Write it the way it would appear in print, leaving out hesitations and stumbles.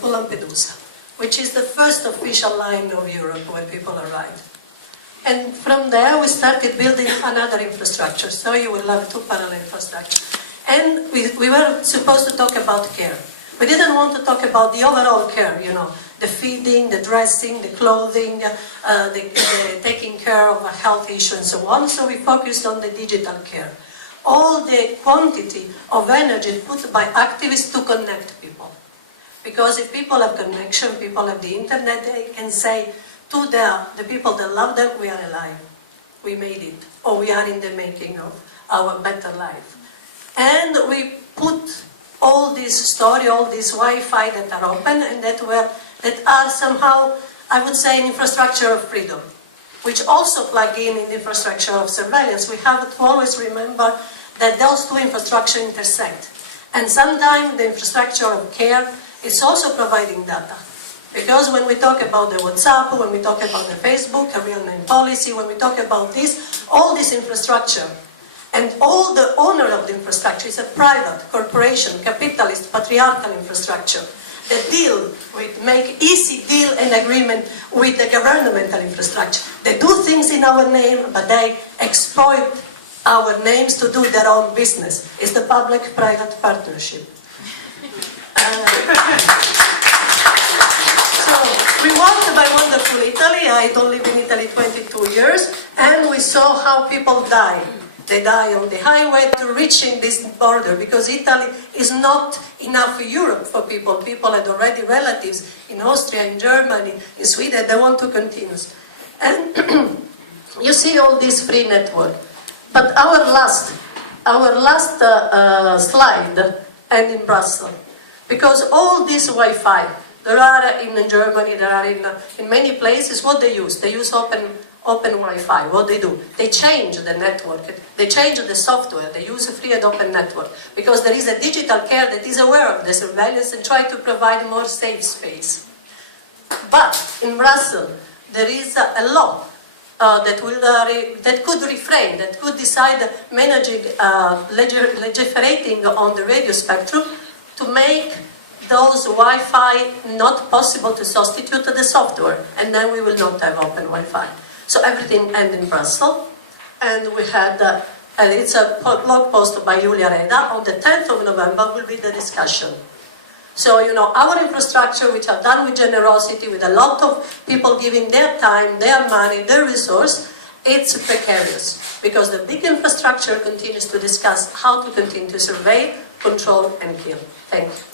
to Lampedusa, which is the first official line of Europe where people arrive. And from there we started building another infrastructure, so you will have two parallel infrastructures. And we were supposed to talk about care. We didn't want to talk about the overall care, you know, the feeding, the dressing, the clothing, the taking care of a health issue and so on, so we focused on the digital care. All the quantity of energy put by activists to connect people. Because if people have connection, people have the internet, they can say to the people that love them, we are alive, we made it, or we are in the making of our better life. And we put all this story, all this Wi-Fi that are open and that are somehow, I would say, an infrastructure of freedom, which also plug in the infrastructure of surveillance. We have to always remember that those two infrastructures intersect. And sometimes the infrastructure of care is also providing data. Because when we talk about the WhatsApp, when we talk about the Facebook, a real name policy, when we talk about this, all this infrastructure, and all the owner of the infrastructure is a private corporation, capitalist, patriarchal infrastructure that make easy deal and agreement with the governmental infrastructure. They do things in our name, but they exploit our names to do their own business. It's the public-private partnership. So we walked by wonderful Italy. I don't live in Italy 22 years, and we saw how people die. They die on the highway to reaching this border, because Italy is not enough Europe for people. People had already relatives in Austria, in Germany, in Sweden. They want to continue. And you see all this free network. But our last slide, and in Brussels, because all this Wi-Fi, there are in Germany, there are in many places, what they use? They use open Wi-Fi. What they do? They change the network, they change the software, they use a free and open network, because there is a digital care that is aware of the surveillance and try to provide more safe space. But in Brussels, there is a law that could refrain, that could decide managing, legiferating on the radio spectrum to make those Wi-Fi not possible to substitute the software, and then we will not have open Wi-Fi. So everything ended in Brussels, and we had, and it's a blog post by Julia Reda, on the 10th of November will be the discussion. So, you know, our infrastructure, which are done with generosity, with a lot of people giving their time, their money, their resource, it's precarious. Because the big infrastructure continues to discuss how to continue to survey, control, and kill. Thank you.